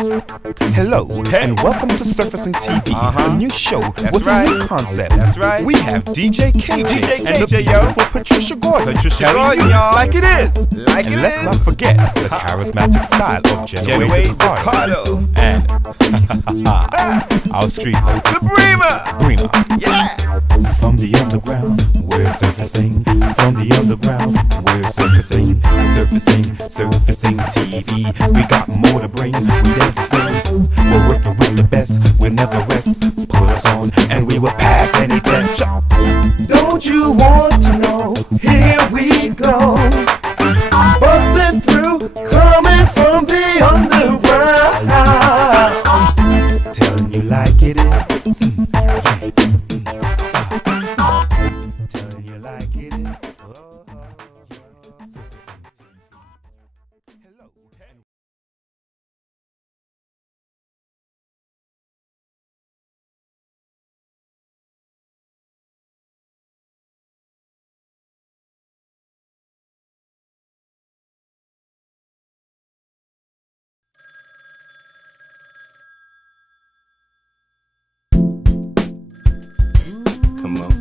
Hello, and welcome to Surfacing TV, a new show with a new concept. That's right. We have DJ KJ and the beautiful Patricia Gordon. Gordon, y'all. Like it is. Like and it let's is. not forget the charismatic style of Genoa Ricardo. And our street host, The Bremer. Yeah. From the underground, we're surfacing. From the underground, we're surfacing. Surfacing TV. We got more to bring. We dance and sing. We're working with the best. We'll never rest. Put us on, and we will pass any test. Don't you want to know? Here we go. Busting through, coming from the underground. Telling you like it is. Telling you like it is. Hello. Come on.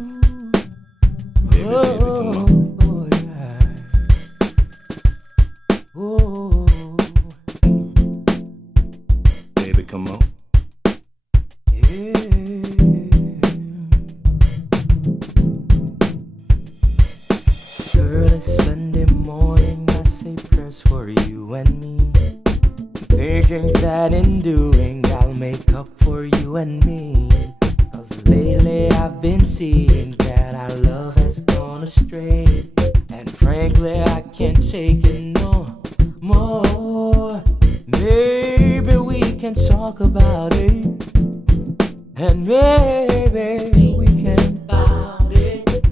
Baby, come on. Baby, come on. Early Sunday morning, I say prayers for you and me. Thinking that in doing, I'll make up for you and me. 'Cause lately I've been seeing that our love has gone astray. And frankly, I can't take it no more. Maybe we can talk about it. And maybe we can about it.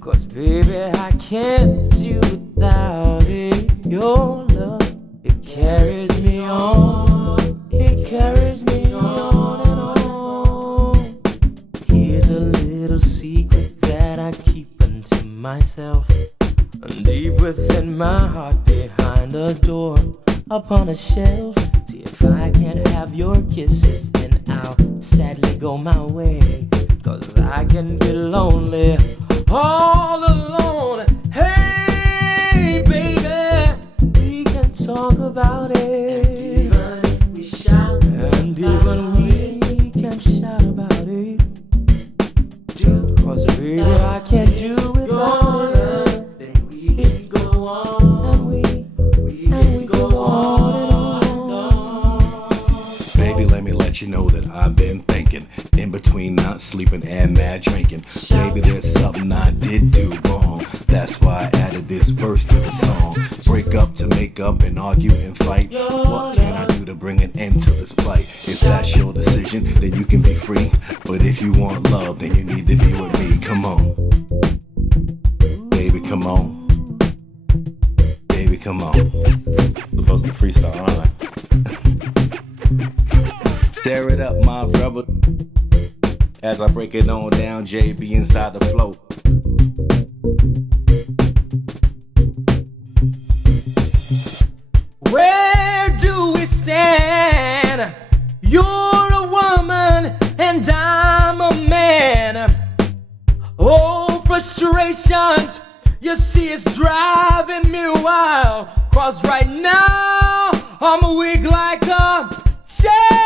'Cause baby, I can't do without it. Your love, it carries me on. It carries me on and on. Here's a little secret that I keep unto myself. Deep within my heart, behind a door, upon a shelf. See, if I can't have your kisses, then I'll sadly go my way. 'Cause I can be lonely all alone. Hey, baby, we can talk about it. Even if we shout, and even we can shout about it. 'Cause baby, I can't do without it. Then we can go on, and we can go on and on. Baby, let me let you know that I've been thinking. In between not sleeping and mad drinking. Baby, there's something I did do wrong. That's why I added this verse to the song. Break up to make up and argue and fight. What can I do to bring an end to this plight? If that's your decision, then you can be free. But if you want love, then you need to be with me. Come on. Baby, come on. Baby, come on. Supposed to freestyle, aren't I? Tear it up, my brother. As I break it on down, JB inside the flow. Where do we stand? You're a woman and I'm a man. Oh, frustrations, you see, it's driving me wild. 'Cause right now, I'm weak like a child.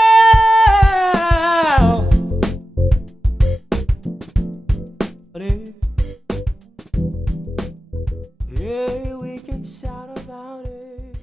Yeah, we can shout about it.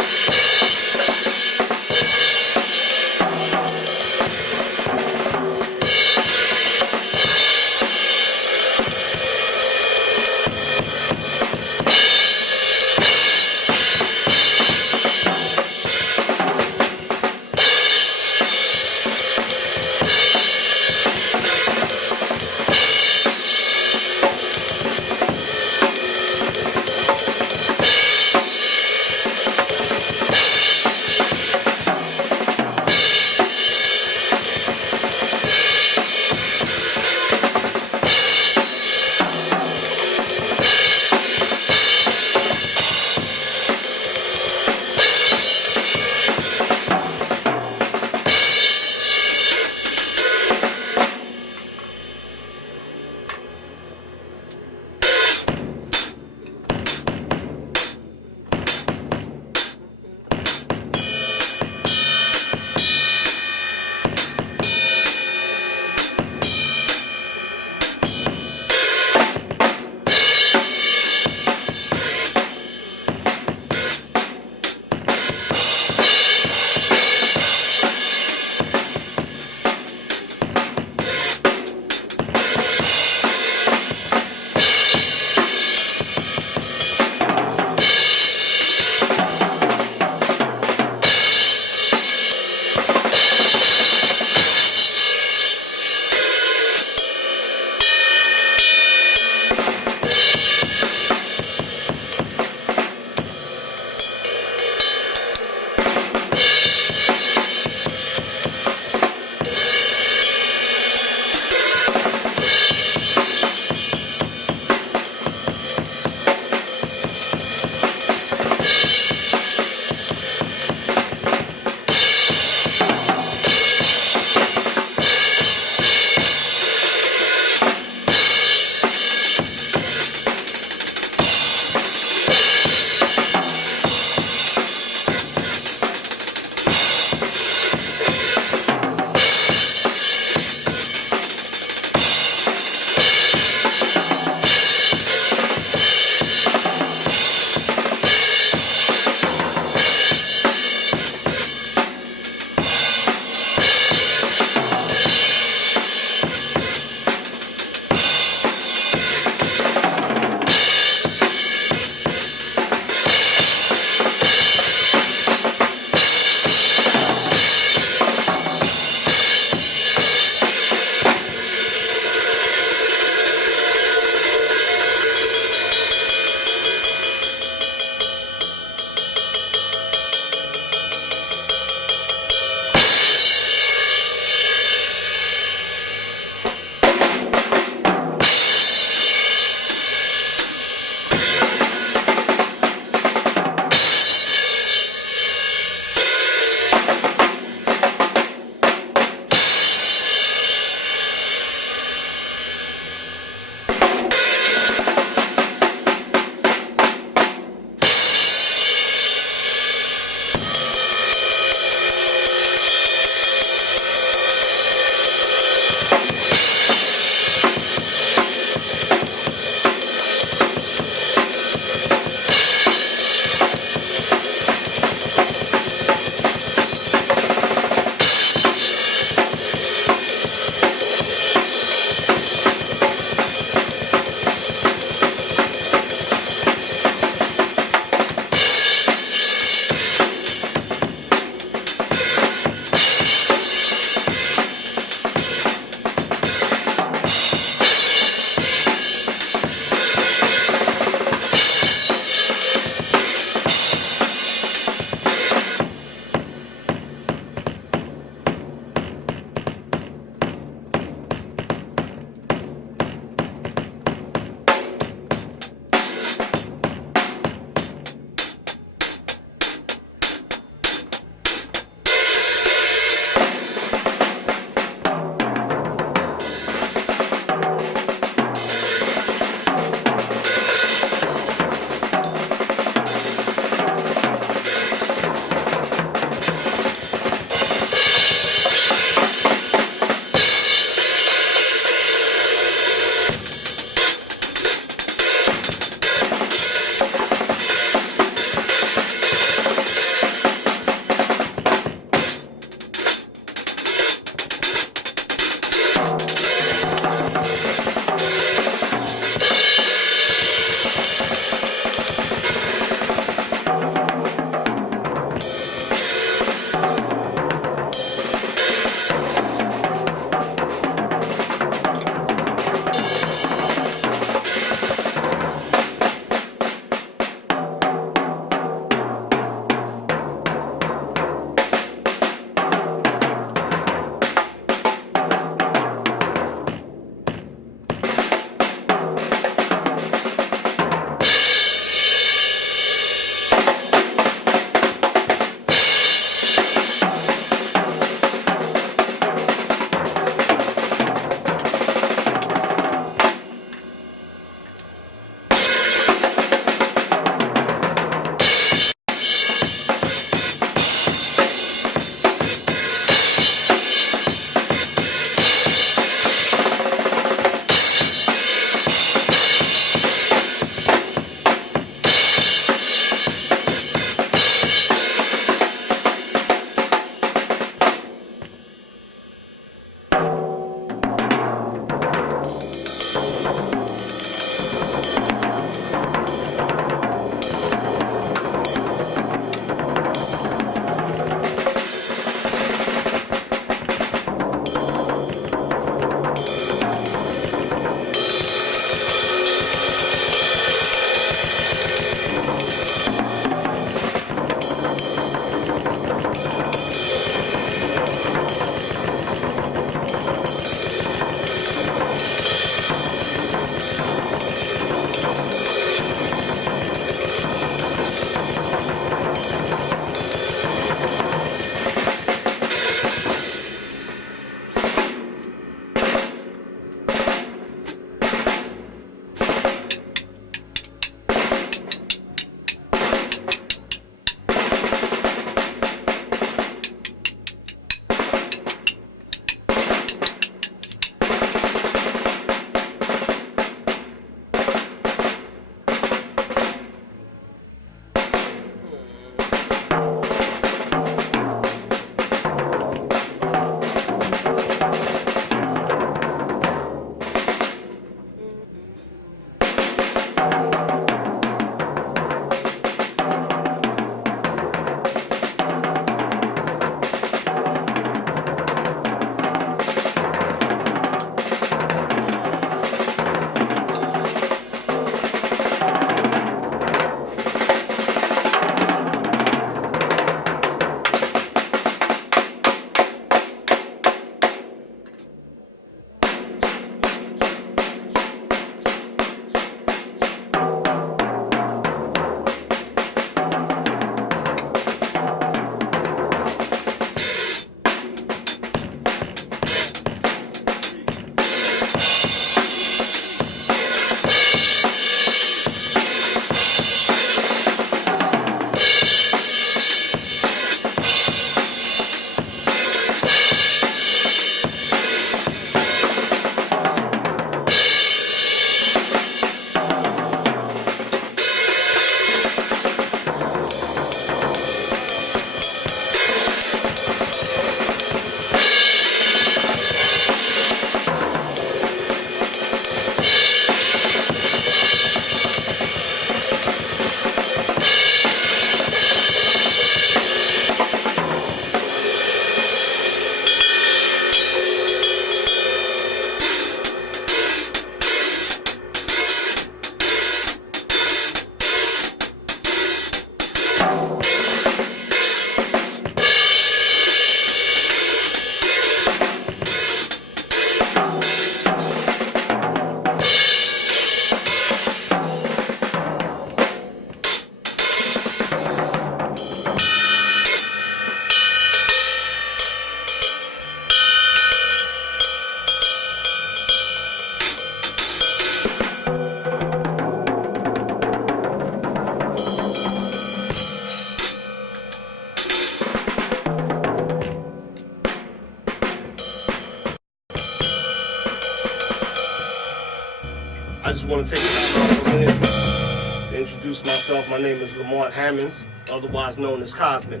want to take time out for a minute to introduce myself. My name is Lamont Hammonds, otherwise known as Cosmic.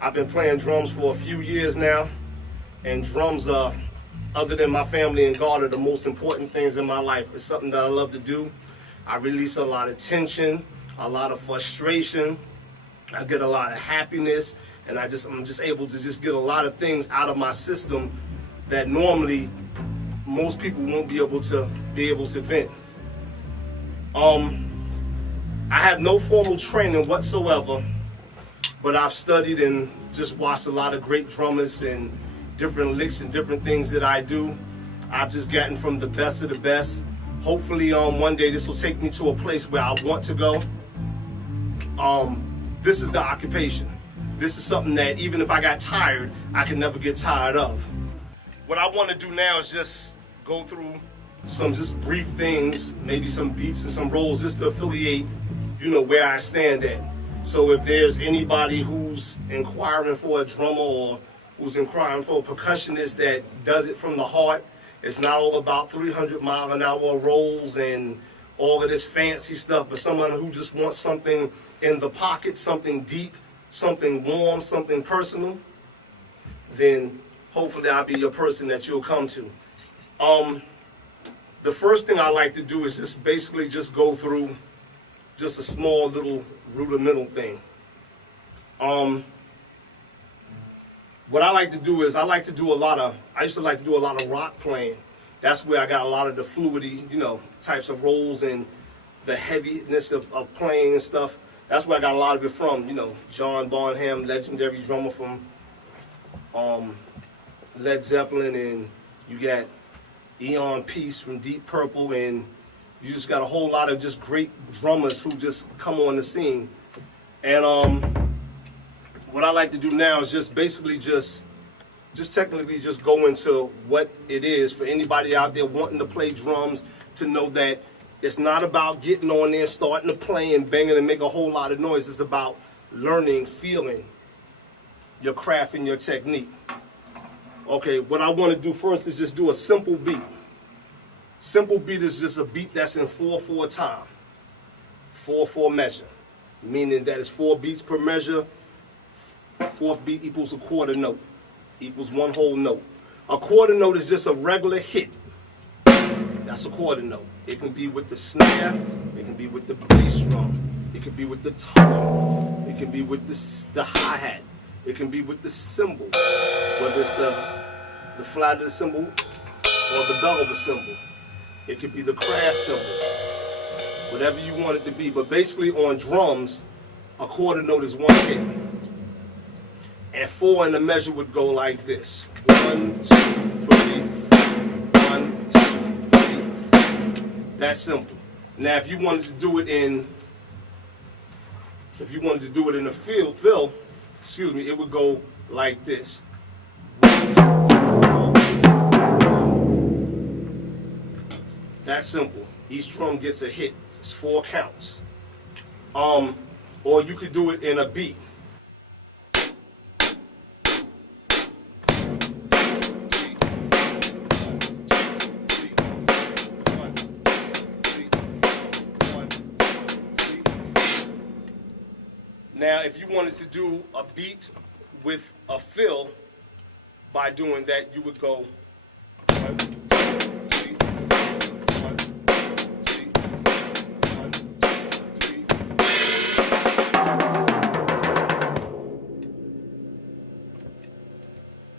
I've been playing drums for a few years now, and drums are, other than my family and God, are the most important things in my life. It's something that I love to do. I release a lot of tension, a lot of frustration. I get a lot of happiness, and I'm just able to just get a lot of things out of my system that normally most people won't be able to vent. I have no formal training whatsoever, but I've studied and just watched a lot of great drummers and different licks and different things that I do. I've just gotten from the best of the best. Hopefully one day this will take me to a place where I want to go. This is the occupation. This is something that even if I got tired, I can never get tired of. What I want to do now is just go through some just brief things, maybe some beats and some rolls, just to affiliate, where I stand at. So if there's anybody who's inquiring for a drummer or who's inquiring for a percussionist that does it from the heart, it's not all about 300-mile-an-hour rolls and all of this fancy stuff, but someone who just wants something in the pocket, something deep, something warm, something personal, then hopefully I'll be your person that you'll come to. The first thing I like to do is just basically just go through just a small little rudimental thing. What I like to do is I used to like to do a lot of rock playing. That's where I got a lot of the fluidity, types of rolls and the heaviness of playing and stuff. That's where I got a lot of it from, John Bonham, legendary drummer from Led Zeppelin, and you got Eon Peace from Deep Purple, and you just got a whole lot of just great drummers who just come on the scene. And what I like to do now is just basically just technically just go into what it is for anybody out there wanting to play drums to know that it's not about getting on there, starting to play and banging and make a whole lot of noise. It's about learning, feeling your craft and your technique. Okay, what I want to do first is just do a simple beat. Simple beat is just a beat that's in 4/4 time. 4/4 measure, meaning that it's 4 beats per measure. Fourth beat equals a quarter note, equals one whole note. A quarter note is just a regular hit. That's a quarter note. It can be with the snare, it can be with the bass drum, it can be with the tom, it can be with the hi-hat, it can be with the cymbal, whether it's the flat of the cymbal or the bell of the cymbal. It could be the crash cymbal, whatever you want it to be. But basically on drums, a quarter note is one hit. And 4 in the measure would go like this. 1, 2, 3, 4. 1, 2, 3, 4. That's simple. Now if you wanted to do it in a fill, it would go like this. 1, 2, 4. That's simple. Each drum gets a hit. It's 4 counts. Or you could do it in a beat. Now, if you wanted to do a beat with a fill, by doing that, you would go 1, 2, 3, 1, 2, 3, 1, 2, 3.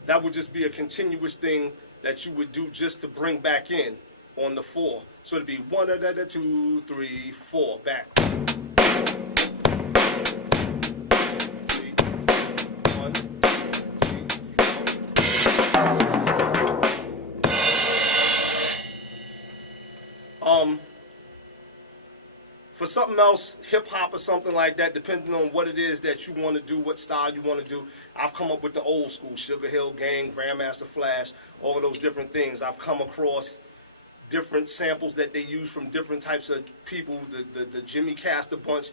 That would just be a continuous thing that you would do just to bring back in on the 4. So it'd be 1, 2, 3, 4, back. For something else, hip hop or something like that, depending on what it is that you want to do, what style you want to do, I've come up with the old school, Sugar Hill Gang, Grandmaster Flash, all of those different things. I've come across different samples that they use from different types of people, the Jimmy Castor bunch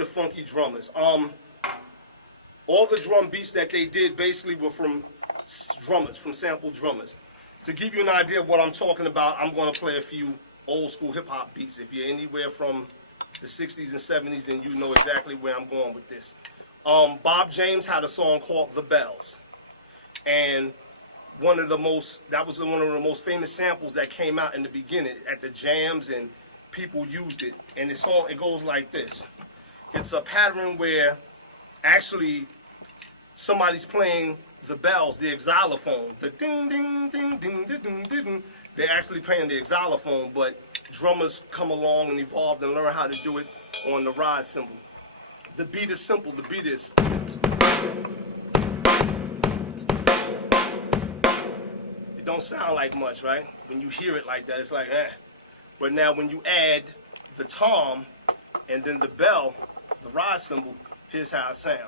of funky drummers. All the drum beats that they did basically were from drummers, from sample drummers. To give you an idea of what I'm talking about, I'm going to play a few old school hip hop beats. If you're anywhere from the 60s and 70s, then you know exactly where I'm going with this. Bob James had a song called The Bells. And that was one of the most famous samples that came out in the beginning at the jams, and people used it. And the song, it goes like this. It's a pattern where actually somebody's playing the bells, the xylophone, the ding, ding, ding, ding, ding, ding, ding, ding. They're actually playing the xylophone, but drummers come along and evolved and learn how to do it on the ride cymbal. The beat is simple. The beat is... It don't sound like much, right? When you hear it like that, it's like, eh. But now when you add the tom and then the bell, the ride cymbal, here's how it sounds.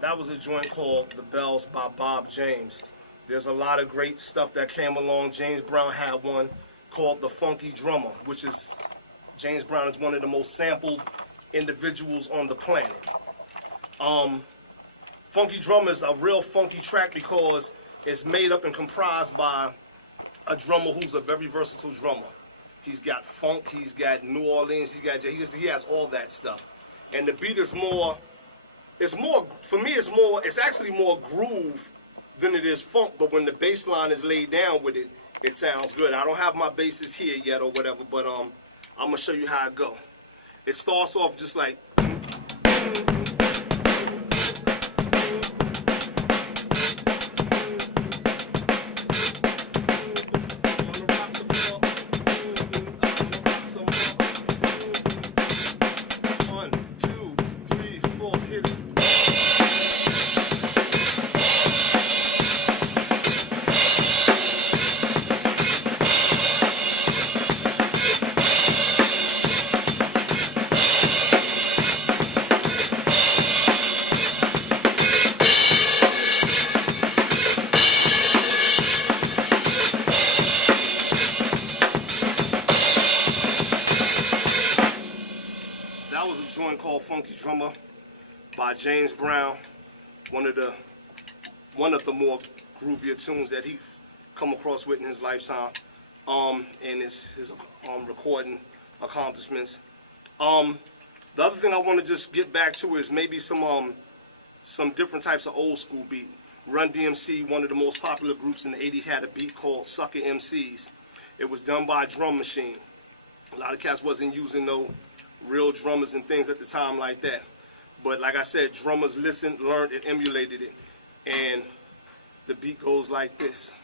That was a joint called The Bells by Bob James. There's a lot of great stuff that came along. James Brown had one called The Funky Drummer, which is, James Brown is one of the most sampled individuals on the planet. Funky Drummer is a real funky track because it's made up and comprised by a drummer who's a very versatile drummer. He's got funk, he's got New Orleans, he has all that stuff. And the beat is more, for me it's actually more groove than it is funk, but when the bass line is laid down with it, it sounds good. I don't have my basses here yet or whatever, but I'm gonna show you how it go. It starts off just like called Funky Drummer by James Brown, one of the more groovier tunes that he's come across with in his lifetime, and his recording accomplishments. The other thing I want to just get back to is maybe some different types of old school beat. Run DMC, one of the most popular groups in the 80s, had a beat called Sucker MCs. It was done by a drum machine. A lot of cats wasn't using no real drummers and things at the time like that. But like I said, drummers listened, learned, and emulated it. And the beat goes like this.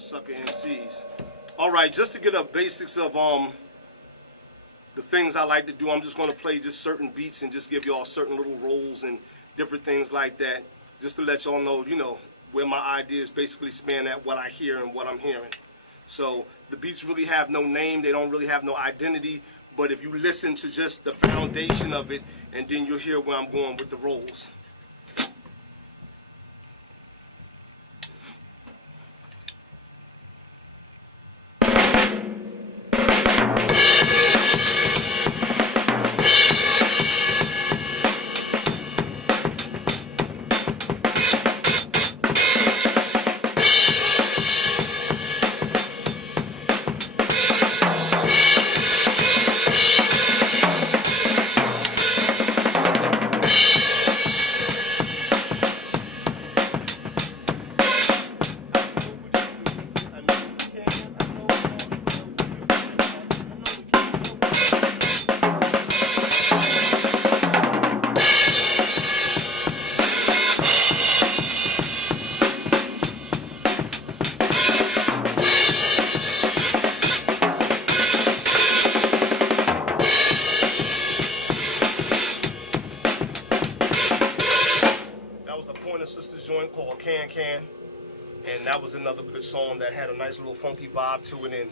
Sucker MCs. All right, just to get a basics of the things I like to do, I'm just going to play just certain beats and just give y'all certain little rolls and different things like that, just to let y'all know, where my ideas basically span at what I hear and what I'm hearing. So the beats really have no name, they don't really have no identity, but if you listen to just the foundation of it, and then you'll hear where I'm going with the rolls. that was another good song that had a nice little funky vibe to it and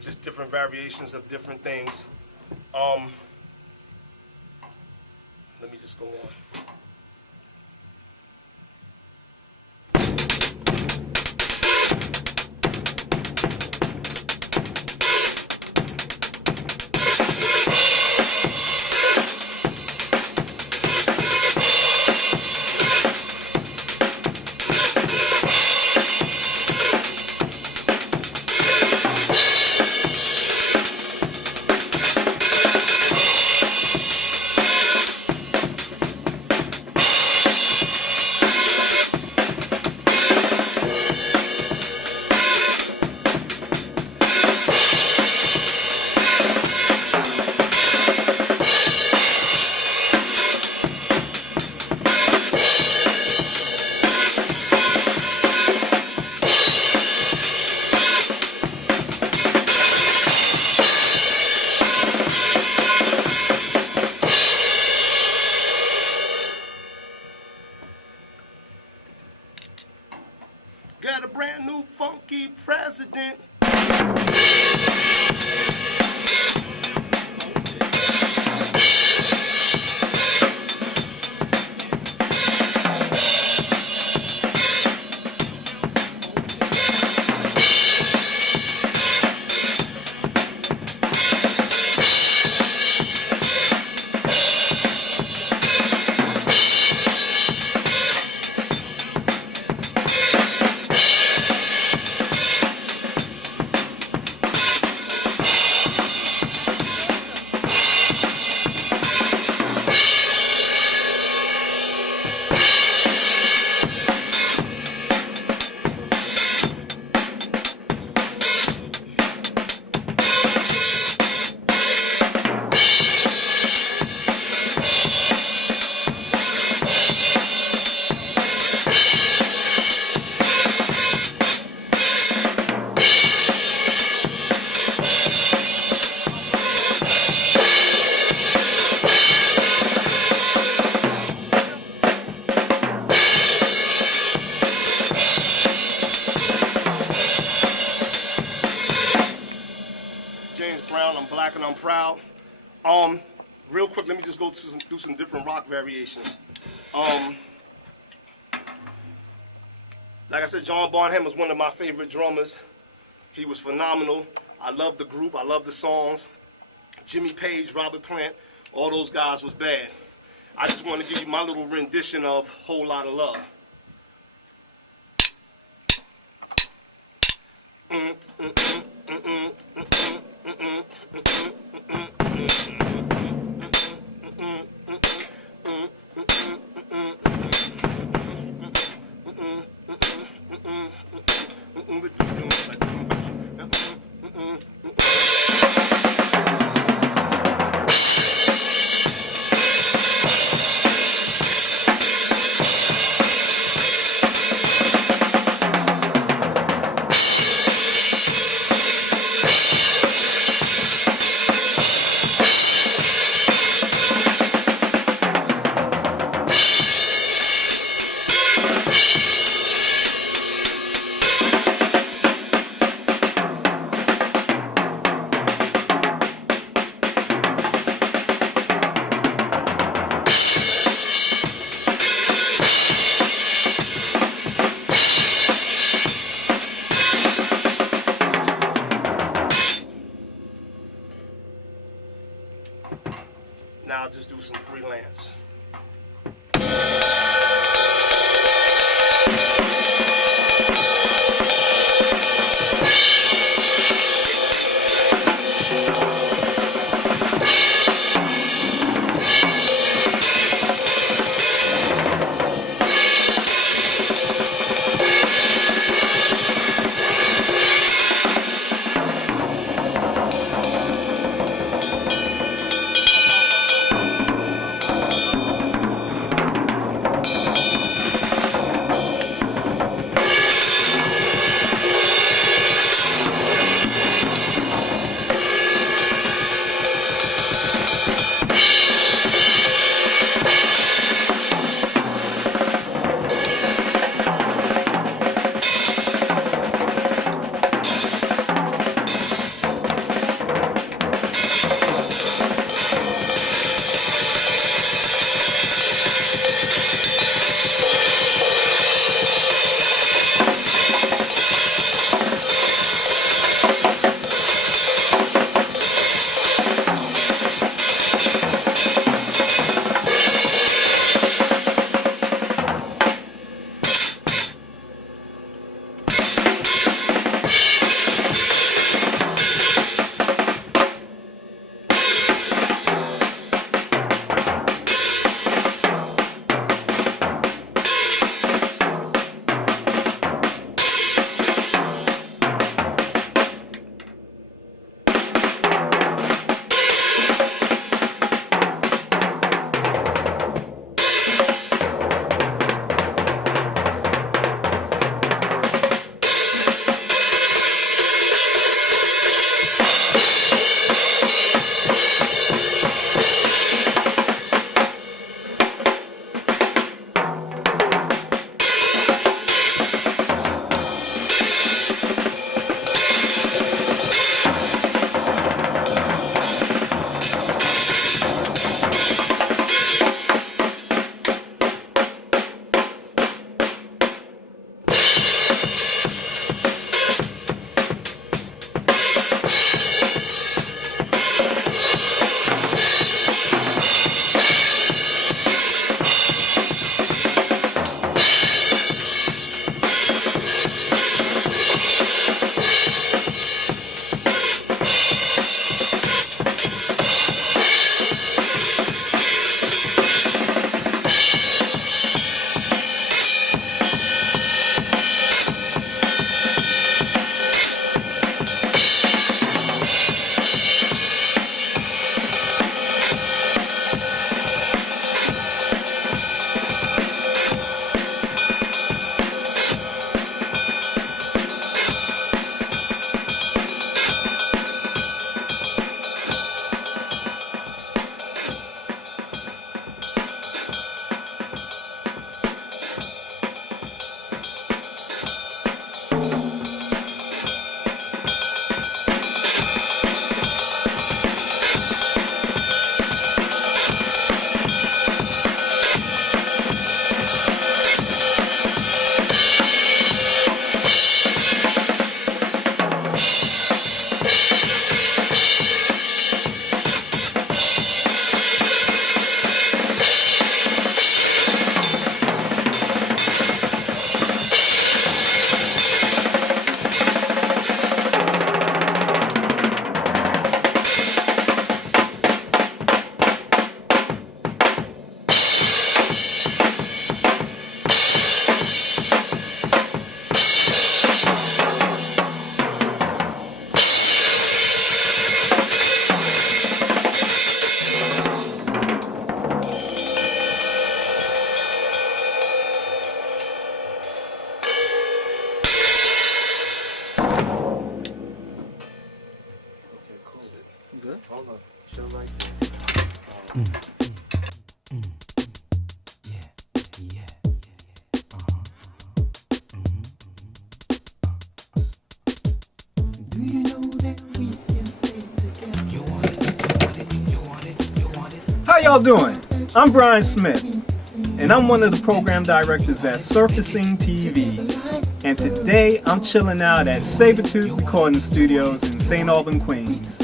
just different variations of different things. Let me just go on. Got a brand new funky president. I'm black and I'm proud. Real quick, let me just go to do some different rock variations. Like I said, John Bonham was one of my favorite drummers. He was phenomenal. I love the group, I love the songs. Jimmy Page, Robert Plant, all those guys was bad. I just want to give you my little rendition of Whole Lotta Love. Now I'll just do some freelance. Good. Hold up. Chill right there. How y'all doing? I'm Brian Smith, and I'm one of the program directors at Surfacing TV. And today I'm chilling out at Sabretooth Recording Studios in St. Albans, Queens.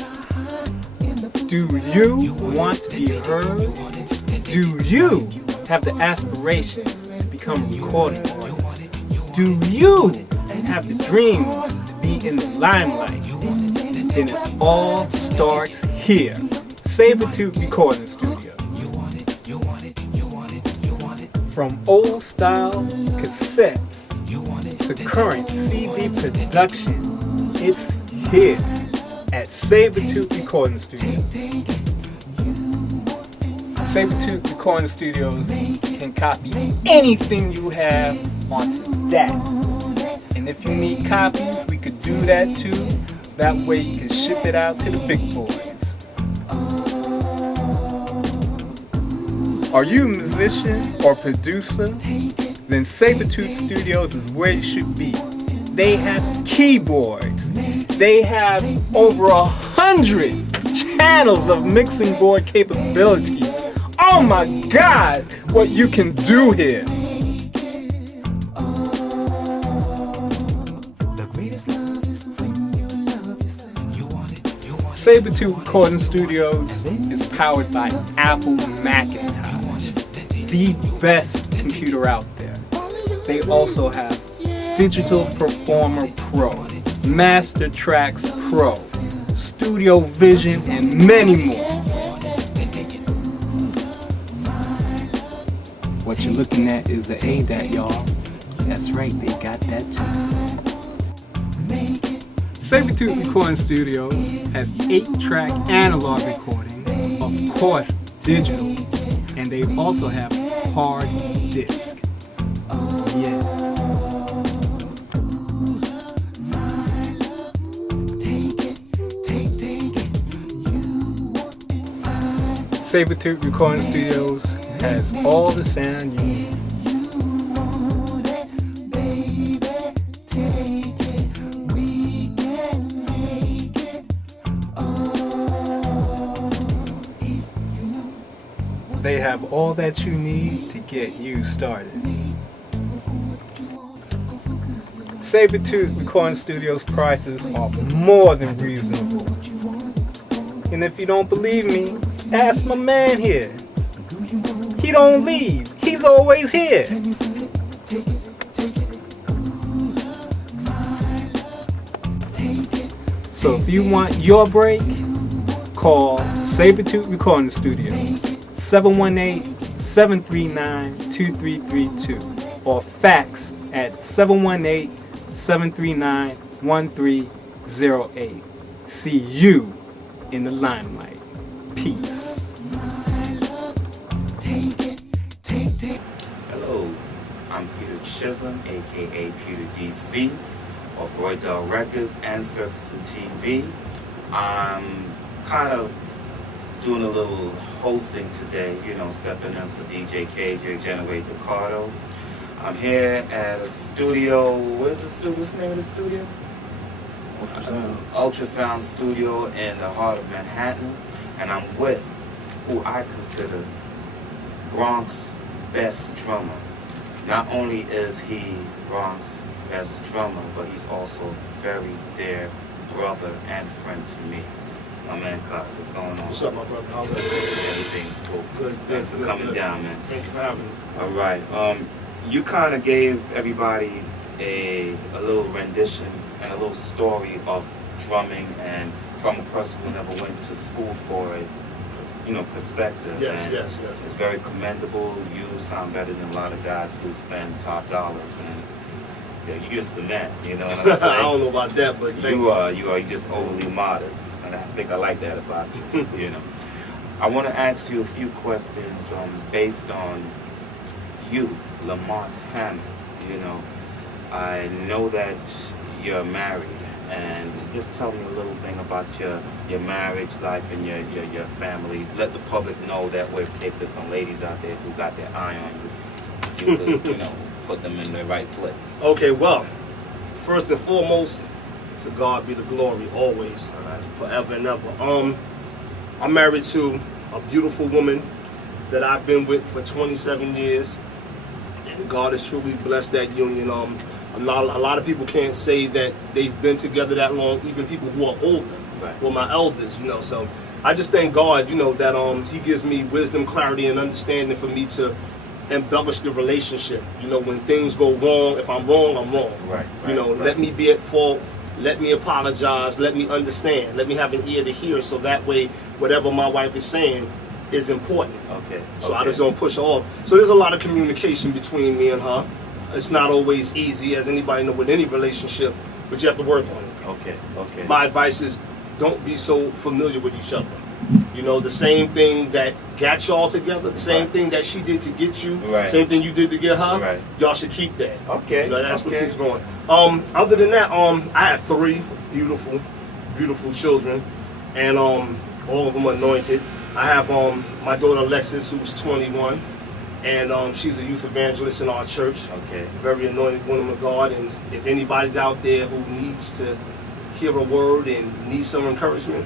Do you want to be heard? Do you have the aspirations to become a recording artist? Do you have the dreams to be in the limelight? Then it all starts here. Sabretooth Recording Studios. From old style cassettes to current CD production, it's here at Sabretooth Recording Studios. Sabretooth Recording Studios can copy anything you have onto that. And if you need copies, we could do that too. That way you can ship it out to the big boys. Are you a musician or producer? Then Sabretooth Studios is where you should be. They have keyboards. They have over 100 channels of mixing board capabilities. Oh my God, what you can do here. Sabretooth Recording Studios is powered by Apple Macintosh, the best computer out there. They also have Digital Performer Pro, Master Tracks Pro, Studio Vision, and many more. What you're looking at is the ADAT, y'all. That's right, they got that too. Sabretooth Recording Studios has 8-track analog recording, of course digital, and they also have hard disk. Yeah. Sabretooth Recording Studios has all the sound you need. They have all that you need to get you started. Sabretooth Recording Studios prices are more than reasonable. And if you don't believe me, ask my man here. He don't leave. He's always here. So if you want your break, call Sabretooth Recording Studios. 718-739-2332 or fax at 718-739-1308. See you in the limelight. Peace. Hello, I'm Peter Chisholm, aka Peter DC of Roy Dell Records and Surfacing TV. I'm kind of doing a little hosting today, stepping in for DJ KJ Generate Ricardo. I'm here at a studio. What is the studio? What's the name of the studio? Ultrasound Studio in the heart of Manhattan. And I'm with who I consider Bronx's best drummer. Not only is he Bronx's best drummer, but he's also a very dear brother and friend to me. My man Cox, what's going on? What's up, my brother? How's it? Everything's cool. Good. Thanks for coming down, man. Thank you for having me. All right. You kind of gave everybody a little rendition and a little story of drumming, and from a person who never went to school for it, perspective. Yes, and yes. It's very commendable. You sound better than a lot of guys who spend top dollars, and you're just the man. You know what I'm saying? I don't know about that, but you are just overly modest. And I think I like that about you, I want to ask you a few questions based on you, Lamont Hammond. I know that you're married and just tell me a little thing about your marriage life and your family. Let the public know that way, in case there's some ladies out there who got their eye on you. You could, put them in the right place. Okay, well, first and foremost, to God be the glory always, forever and ever. I'm married to a beautiful woman that I've been with for 27 years, and God has truly blessed that union. A lot of people can't say that they've been together that long, even people who are older. Right. Well, my elders, so I just thank God, that He gives me wisdom, clarity, and understanding for me to embellish the relationship. When things go wrong, if I'm wrong, I'm wrong. Right. Let me be at fault. Let me apologize. Let me understand. Let me have an ear to hear, so that way, whatever my wife is saying is important. Okay. So I just don't push her off. So there's a lot of communication between me and her. It's not always easy, as anybody know with any relationship, but you have to work on it. Okay. My advice is, don't be so familiar with each other. The same thing that got y'all together, the same thing that she did to get you, same thing you did to get her, Right. y'all should keep that. Okay. That's what keeps going. Other than that, I have 3 beautiful children, and all of them anointed. I have my daughter Alexis, who's 21, and she's a youth evangelist in our church. Okay. Very anointed woman of God, and if anybody's out there who needs to hear a word and needs some encouragement,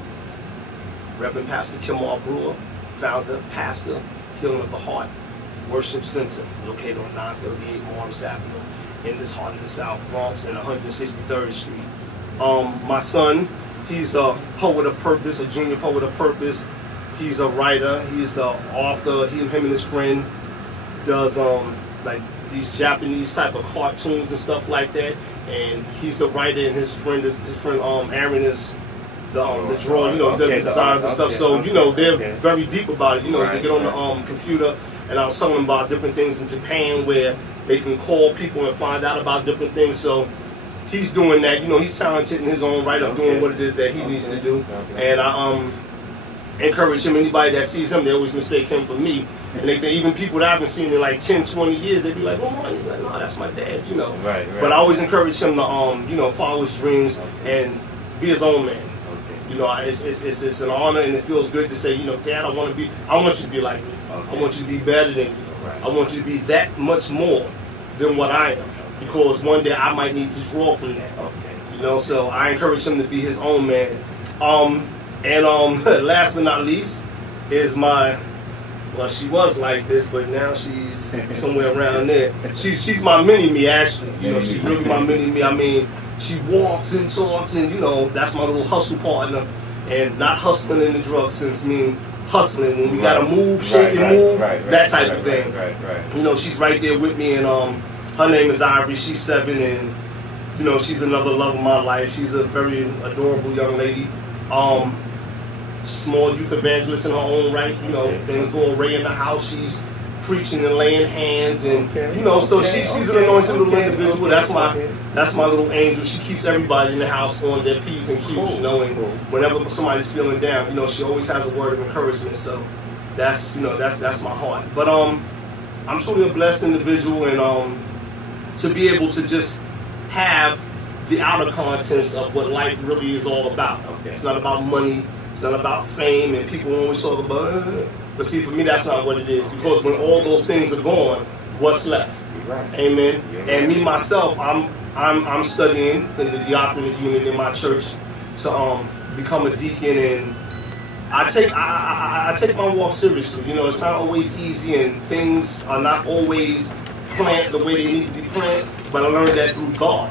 Reverend Pastor Kimar Brewer, founder, pastor, Healing of the Heart Worship Center, located on 938 Morris Avenue in this heart of the South Bronx and 163rd Street. My son, he's a poet of purpose, a junior poet of purpose. He's a writer, he's an author. Him and his friend does like these Japanese type of cartoons and stuff like that. And he's the writer, and his friend Aaron is the drawer, does the designs and stuff. So they're very deep about it. They get on the computer, and I was telling them about different things in Japan where they can call people and find out about different things. So he's doing that. He's talented in his own right of doing what it is that he needs to do. And I encourage him. Anybody that sees him, they always mistake him for me. And they even people that I haven't seen in like 10, 20 years, they be like, "Oh, man," like, "No, that's my dad," Right. But I always encourage him to follow his dreams and be his own man. It's an honor, and it feels good to say, Dad, I want you to be like me. I want you to be better than me. I want you to be that much more than what I am, because one day I might need to draw from that. So I encourage him to be his own man. And last but not least is she was like this, but now she's somewhere around there. She's my mini-me, actually. She's really my mini-me. I mean, she walks and talks, and that's my little hustle partner. And not hustling in the drug sense, hustling when we gotta move, shake and move, that type of thing. Right. She's right there with me, and her name is Ivory. She's 7, and she's another love of my life. She's a very adorable young lady. Small youth evangelist in her own right. Things go array in the house. She's preaching and laying hands, and so she's an anointed little individual. That's my little angel. She keeps everybody in the house on their P's and Q's, and whenever somebody's feeling down, she always has a word of encouragement. So that's my heart. But I'm truly a blessed individual, and to be able to just have the outer contents of what life really is all about. It's not about money. It's not about fame, and people always talk about but see, for me, that's not what it is, because when all those things are gone, what's left? Amen. And me, myself, I'm studying in the diaconate unit in my church to become a deacon, and I take my walk seriously. It's not always easy, and things are not always planned the way they need to be planned, but I learned that through God.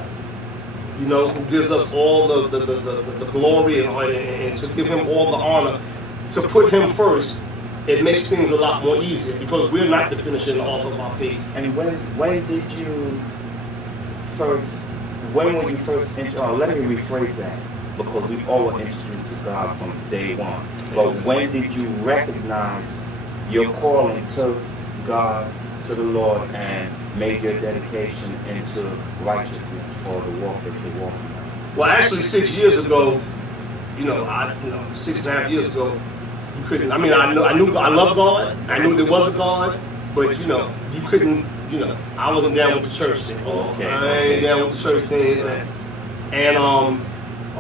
Who gives us all the glory and to give him all the honor, to put him first. It makes things a lot more easier, because we're not the finisher and the author of our faith. And when were you first, let me rephrase that, because we all were introduced to God from day one. But when did you recognize your calling to God, to the Lord, and made your dedication into righteousness for the walk that you're walking? Well, actually, 6 years ago, 6.5 years ago, you couldn't. I mean, I knew I loved God. I knew there was a God, but you couldn't. I wasn't down with the church thing. I ain't down with the church thing. And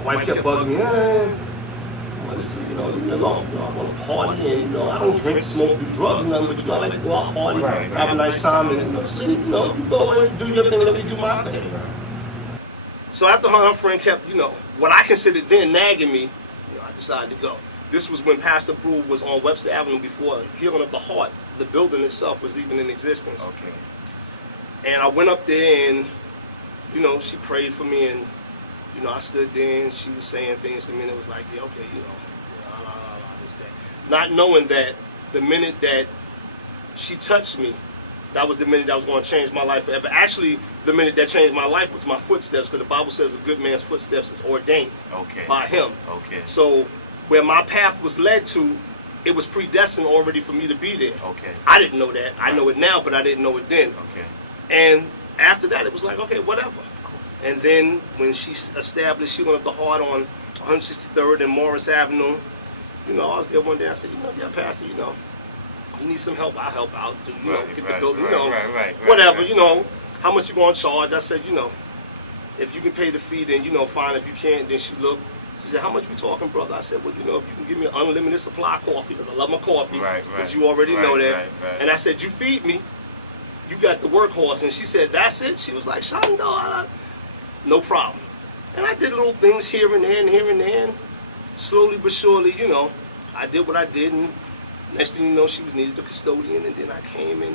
wife kept bugging me, leave me alone. I want to party, and I don't drink, smoke, do drugs, nothing. But I like to go out, party, have a nice time, and you go and do your thing, let me do my thing. So after her friend kept, what I considered then nagging me, I decided to go. This was when Pastor Brew was on Webster Avenue before Healing of the Heart. The building itself was even in existence. Okay. And I went up there, and she prayed for me, and I stood there, and she was saying things to me, and it was like, yeah, okay, this, that. Not knowing that the minute that she touched me, that was the minute that was going to change my life forever. Actually, the minute that changed my life was my footsteps, because the Bible says a good man's footsteps is ordained by him. Okay. So where my path was led to, it was predestined already for me to be there. Okay. I didn't know that. I know it now, but I didn't know it then. Okay. And after that, it was like, okay, whatever. And then when she established Healing of the Heart on 163rd and Morris Avenue, I was there one day. I said, yeah, Pastor, you need some help, I'll help out. Get the building, whatever, how much you going to charge? I said, if you can pay the fee, then, fine. If you can't, then she looked. She said, how much we talking, brother? I said, well, if you can give me an unlimited supply of coffee, because I love my coffee, because you already know that. And I said, you feed me, you got the workhorse. And she said, that's it? She was like, Shando, no problem. And I did little things here and there and here and there. And slowly but surely, I did what I did. And next thing you know, she was needed a custodian. And then I came and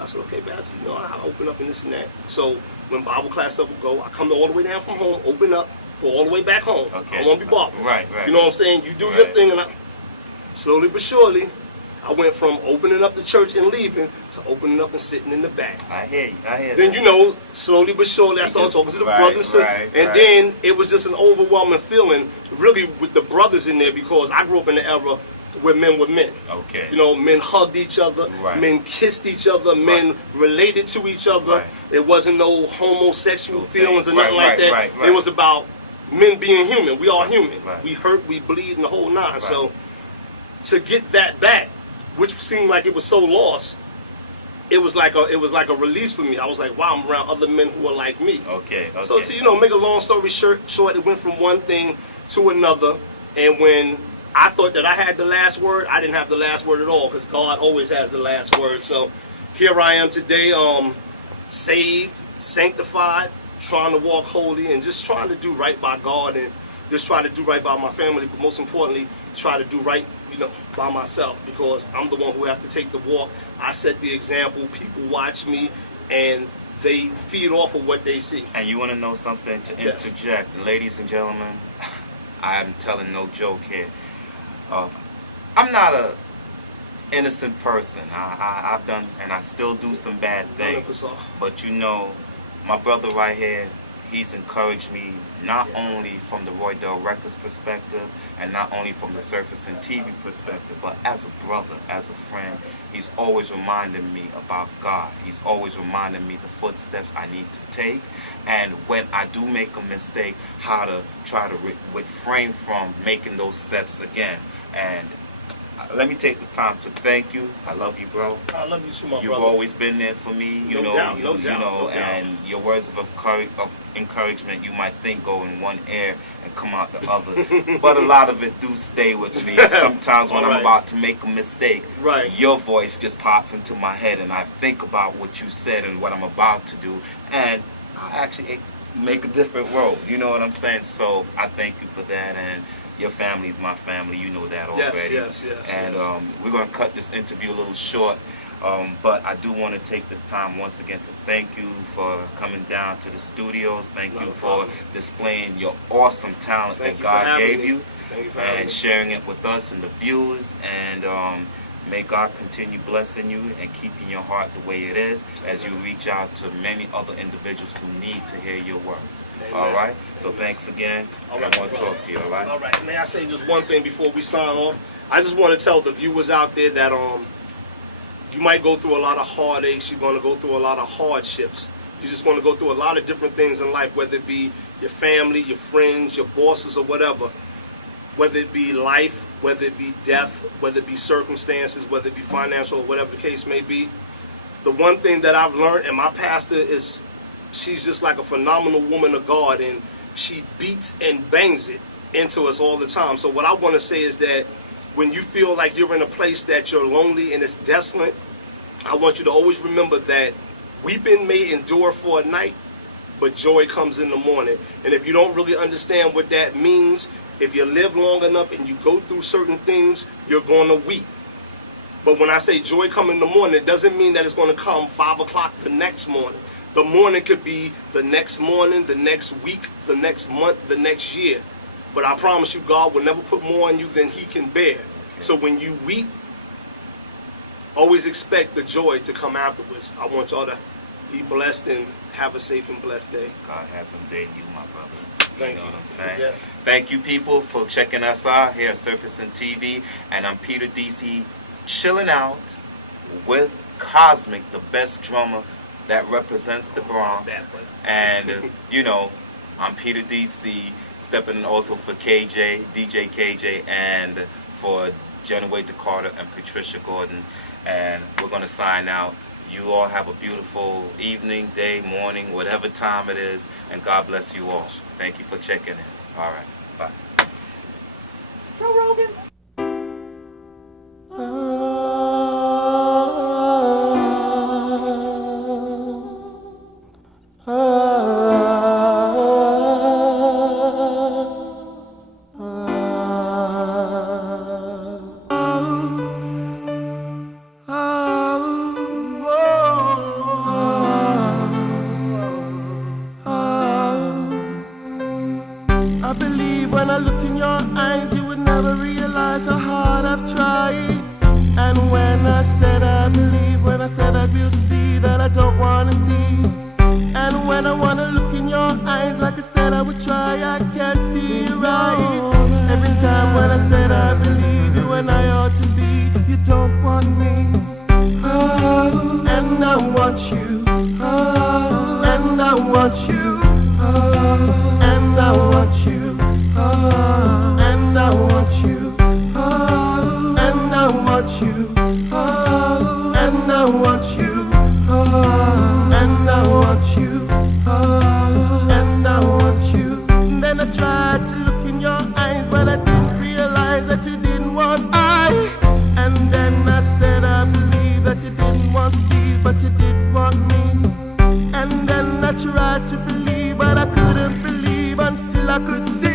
I said, okay, Pastor, I open up and this and that. So when Bible class stuff would go, I come all the way down from home, open up, go all the way back home. Okay. I don't want to be bothered. Right. You know what I'm saying? You do your thing. And slowly but surely, I went from opening up the church and leaving to opening up and sitting in the back. I hear you. Then, slowly but surely, I started talking to the brothers and sisters. And then it was just an overwhelming feeling, really, with the brothers in there, because I grew up in the era where men were men. Okay. Men hugged each other, men kissed each other, men related to each other. There wasn't no homosexual feelings or nothing like that. It was about men being human. We are human. We hurt, we bleed, and the whole nine. So to get that back, which seemed like it was so lost, it was like a release for me. I was like, wow, I'm around other men who are like me. Okay. So to make a long story short, it went from one thing to another. And when I thought that I had the last word, I didn't have the last word at all, because God always has the last word. So here I am today, saved, sanctified, trying to walk holy, and just trying to do right by God, and just try to do right by my family, but most importantly, try to do right by myself, because I'm the one who has to take the walk. I set the example. People watch me, and they feed off of what they see. And you want to know something to interject? Ladies and gentlemen, I'm telling no joke here. I'm not a innocent person. I've done, and I still do some bad things. But my brother right here, he's encouraged me not only from the Roy Dell Records perspective, and not only from the Surface and TV perspective, but as a brother, as a friend. He's always reminding me about God. He's always reminding me the footsteps I need to take, and when I do make a mistake, how to try to refrain from making those steps again. And let me take this time to thank you. I love you, bro. I love you too, my brother. You've always been there for me, No doubt. And your words of encouragement, you might think go in one ear and come out the other, but a lot of it do stay with me. And sometimes when I'm about to make a mistake, your voice just pops into my head, and I think about what you said and what I'm about to do, and I actually make a different road. You know what I'm saying? So I thank you for that, and your family's my family. You know that already. Yes. And we're going to cut this interview a little short, but I do want to take this time once again to thank you for coming down to the studios. Thank you for displaying your awesome talent that God gave you, and sharing it with us and the viewers. And may God continue blessing you and keeping your heart the way it is as you reach out to many other individuals who need to hear your words. Amen. All right? So thanks again. I want to talk to you, all right? All right. May I say just one thing before we sign off? I just want to tell the viewers out there that you might go through a lot of heartaches. You're going to go through a lot of hardships. You're just going to go through a lot of different things in life, whether it be your family, your friends, your bosses, or whatever. Whether it be life, whether it be death, whether it be circumstances, whether it be financial, or whatever the case may be. The one thing that I've learned, and my pastor she's just like a phenomenal woman of God, and she beats and bangs it into us all the time. So what I want to say is that when you feel like you're in a place that you're lonely and it's desolate, I want you to always remember that weeping may endure for a night, but joy comes in the morning. And if you don't really understand what that means, if you live long enough and you go through certain things, you're going to weep. But when I say joy come in the morning, it doesn't mean that it's going to come 5 o'clock the next morning. The morning could be the next morning, the next week, the next month, the next year. But I promise you, God will never put more on you than he can bear. So when you weep, always expect the joy to come afterwards. I want y'all to be blessed and have a safe and blessed day. God has some day in you, my brother. Thank know you. what I'm saying? Yes. Thank you, people, for checking us out here at Surfacing TV. And I'm Peter DC, chilling out with Cosmic, the best drummer that represents the Bronx. Exactly. And, you know, I'm Peter DC, stepping in also for KJ, DJ KJ, and for Jenaway DeCarter and Patricia Gordon. And we're going to sign out. You all have a beautiful evening, day, morning, whatever time it is, and God bless you all. Thank you for checking in. All right, bye. Joe Rogan. I believe when I looked in your eyes, you would never realize how hard I've tried. And when I said I believe, when I said I will see that I don't wanna see. And when I wanna look in your eyes, like I said I would try, I can't see your eyes. Every time when I said I believe you and I ought to be, you don't want me. Oh, and I want you. Oh, and I want you. Oh, and I want you. Oh, and I want you. Oh, and I want you. Oh, and I want you. Oh, and I want you. Oh, and I want you. Then I tried to look in your eyes, but I didn't realize that you didn't want I. And then I said I believe that you didn't want Steve, but you did want me. And then I tried to believe, but I couldn't believe until I could see.